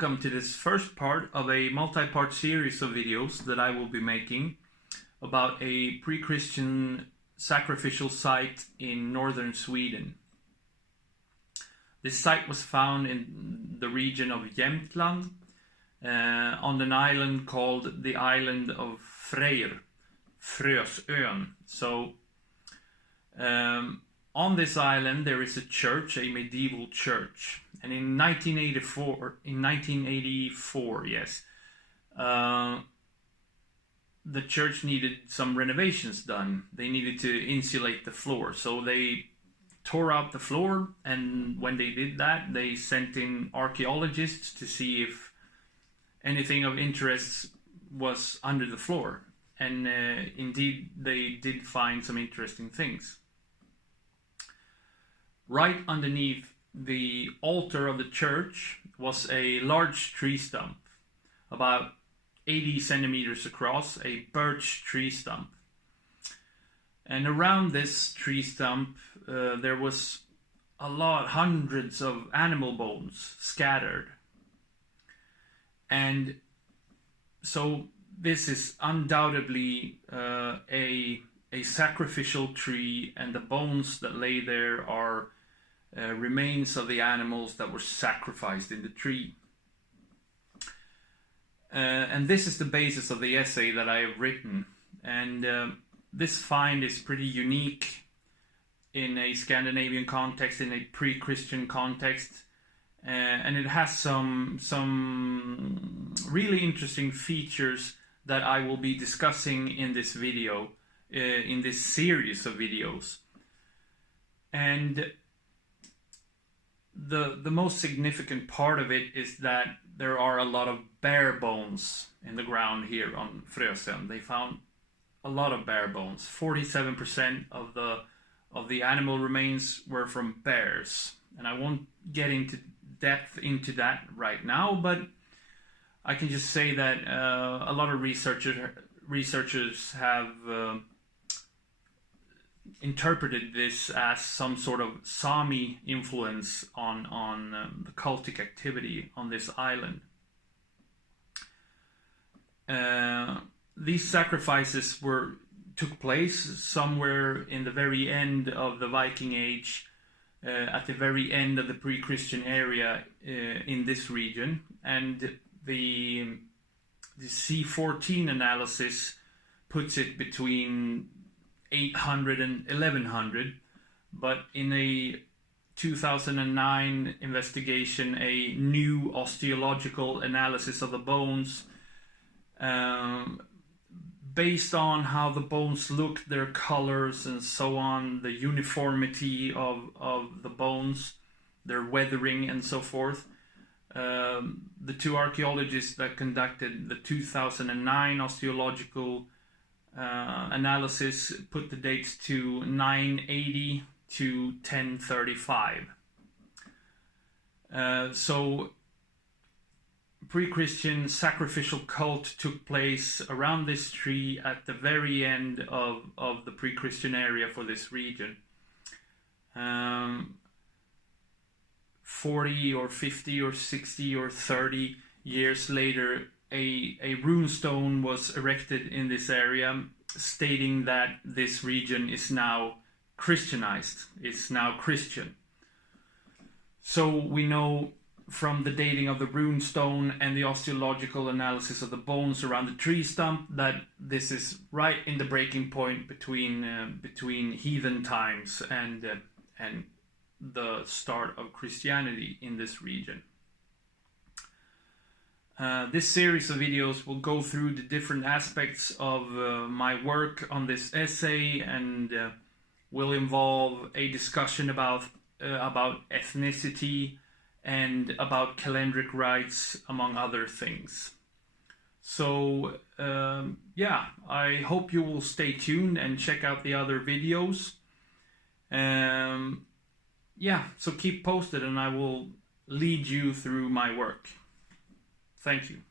welcome to this first part of a multi-part series of videos that I will be making about a pre-Christian sacrificial site in northern Sweden. This site was found in the region of Jämtland on an island called the island of Frösön. So on this island there is a church, a medieval church, and in 1984, yes, the church needed some renovations done. They needed to insulate the floor, so they tore out the floor, and when they did that, they sent in archaeologists to see if anything of interest was under the floor, and indeed they did find some interesting things. Right underneath the altar of the church was a large tree stump, about 80 centimeters across, a birch tree stump. And around this tree stump there was hundreds of animal bones scattered. And so this is undoubtedly a sacrificial tree, and the bones that lay there are remains of the animals that were sacrificed in the tree. And this is the basis of the essay that I have written. And this find is pretty unique in a Scandinavian context, in a pre-Christian context. And it has some really interesting features that I will be discussing in this video, in this series of videos. And the most significant part of it is that there are a lot of bear bones in the ground here on Frösön. They found a lot of bear bones. 47% of the animal remains were from bears, and I won't get into depth into that right now, but I can just say that a lot of researchers have interpreted this as some sort of Sami influence on the cultic activity on this island. These sacrifices took place somewhere in the very end of the Viking Age, at the very end of the pre-Christian area in this region, and the C14 analysis puts it between 800 and 1100, but in a 2009 investigation, a new osteological analysis of the bones, based on how the bones look, their colors and so on, the uniformity of the bones, their weathering and so forth, the two archaeologists that conducted the 2009 osteological analysis put the dates to 980 to 1035. So pre-Christian sacrificial cult took place around this tree at the very end of the pre-Christian area for this region. 40 or 50 or 60 or 30 years later, a rune stone was erected in this area, stating that this region is now Christianized, it's now Christian. So we know from the dating of the rune stone and the osteological analysis of the bones around the tree stump that this is right in the breaking point between heathen times and the start of Christianity in this region. This series of videos will go through the different aspects of my work on this essay, and will involve a discussion about ethnicity and about calendric rites, among other things. So yeah, I hope you will stay tuned and check out the other videos. Yeah, so keep posted and I will lead you through my work. Thank you.